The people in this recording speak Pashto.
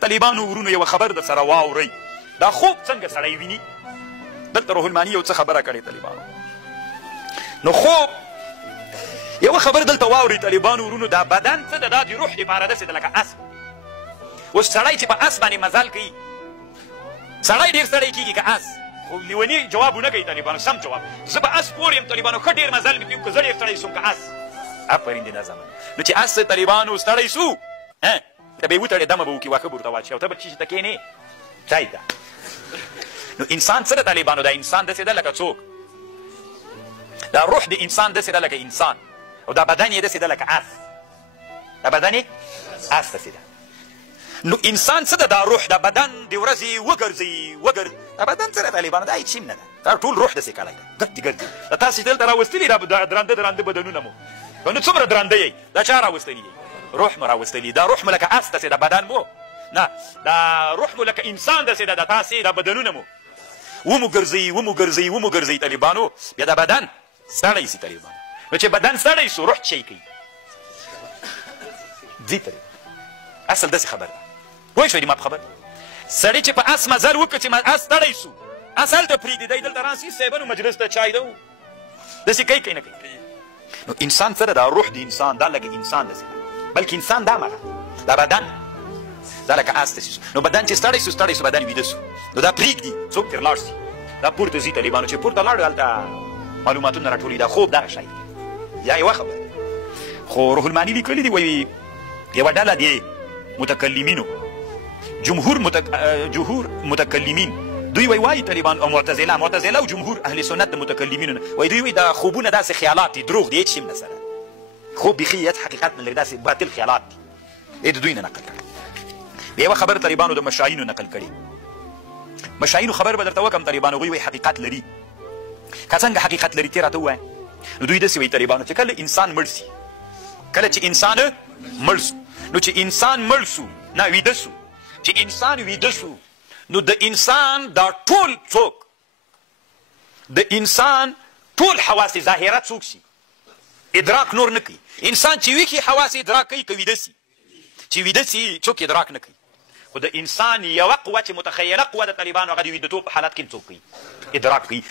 طالبانو ورونو یوه خبر در سره واورئ دا خوب څنګه سړی ویني دلته روح الماني یو څه خبره کړې طالبانو نو خوب یوه خبر دلته واورئ طالبانو ورونو دا بدن څه ده دا د روح دپاره داسې ده لکه اسب اوس سړی چې په اس باندې مزل کوي سړی ډېر ستړی کېږي که اس خو لیوني جواب ونه کوي طالبانو سم جواب زه به اس پور یم طالبانو ښه ډېر مزل مې کوي که زه ډېر ستړی سوم که اس آفرین دې دا زمانه نو چې اس طالبانو ستړی سو ته به یې وتړې دمه به وکړي واښه به ورته واچوي او ته به چیشي ته کښېنې چای ته نو انسان څه ده طالبانو دا انسان داسې ده لکه څوک دا روح د انسان داسې ده لکه انسان او دا بدن یې داسې ده لکه اس دا بدن یې اس داسې ده نو انسان څه ده دا روح دا بدن د ورځې وګرځي دا بدن څه ده طالبانو دا هېڅ شی نه ده دا ټول روح داسې کړی ده ګرځي دا تاسې دلته راوستلي دا درانده بدنونه مو نو څومره درانده یئ دا چا راوستلي دی روح مو راوستلي دا روح مو لکه اس داسې ده بدن مو نه دا روح مو لکه انسان داسې ده دا تاسې دا بدنونه مو ومو ګرځئ طالبانو بیا دا بدن ستړی سي طالبانو نو چې بدن ستړی سو روح چی کوي ځي طالبانو اصل داسې خبر ده پوه شوئ ما په خبر سړی چې په اس مزل وکړه چې اس ستړی سو اس هلته پرېږدي دی دلته راسي صاحبانو مجلس ته چای ده داسې کوي که نه کوي نو انسان سره دا روح د انسان دا لکه انسان داسې بلکې انسان دا مغه دا بدن دا لکه اس داسې سو نو بدن چې ستړی سو بدن ویده سو نو دا پرېږدي څوک ترې لاړ سي دا پورته ځي طالبانو چې پورته لاړو هلته معلوماتونه راټولوي دا خوب دغه شی یا یوه خبره خو روح الماني لیکلي دي وایي یوه ډله د متکلمینو جمهور متکلمین دوی وایي طالبان او معتزله او جمهور اهل سنت د متکلمینو وایي دوی وایي دا خوبونه داسې خیالات دي دروغ دي هېڅ شی هم نه سره خوب بیخي هېڅ حقیقت نه لري داسې باطل خیالات دي د دوی نه نقل کړی بیا یوه خبر طالبانو د مشاهینو نقل کړي مشاهینو خبر به درته وکړم طالبانو هغوی وایي حقیقت لري که څنګه حقیقت لري ته راته ووایه نو دوی داسې وایي طالبانو چې کله انسان مړ سي کله چې انسان مړ سو نو چې انسان مړ سو نه ویده سو چې انسان ویده سو نو د انسان دا ټول څوک د انسان ټول حواس ظاهره څوک شي ادراک نور نه کوي انسان چې ویښي حواس ادراک کوي که ویده سي چې ویده سي څوک ادراک نه کوي خو د انسان یوه قوه چې متخیله قوه د طالبانو هغه د ویدهتوب په حالت کې څوک کوي ادراک کوي